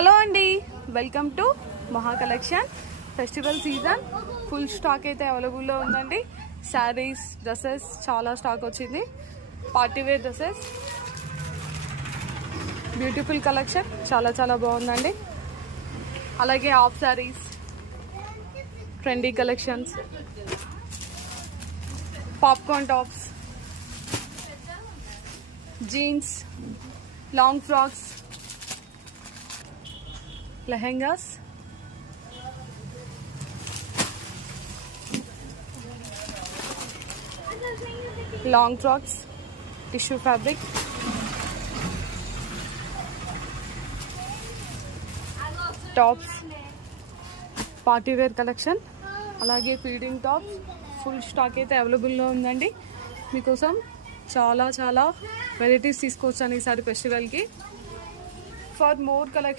Hello అండి, welcome to Maha collection. Festival season full stock అయితే అవైలబుల్లో ఉందండి. శారీస్, డ్రెస్సెస్ చాలా స్టాక్ వచ్చింది. పార్టీవేర్ డ్రెస్సెస్, బ్యూటిఫుల్ కలెక్షన్ చాలా చాలా బాగుందండి. అలాగే half saris, trendy collections, popcorn tops, jeans, long frocks, lehengas, long frocks, tissue fabric, tops, partywear collection, అలాగే ఫీడింగ్ టాప్స్ ఫుల్ స్టాక్ అయితే అవైలబుల్లో ఉందండి. మీకోసం చాలా చాలా వెరైటీస్ తీసుకోవచ్చాను ఈసారి ఫెస్టివల్కి. For more collection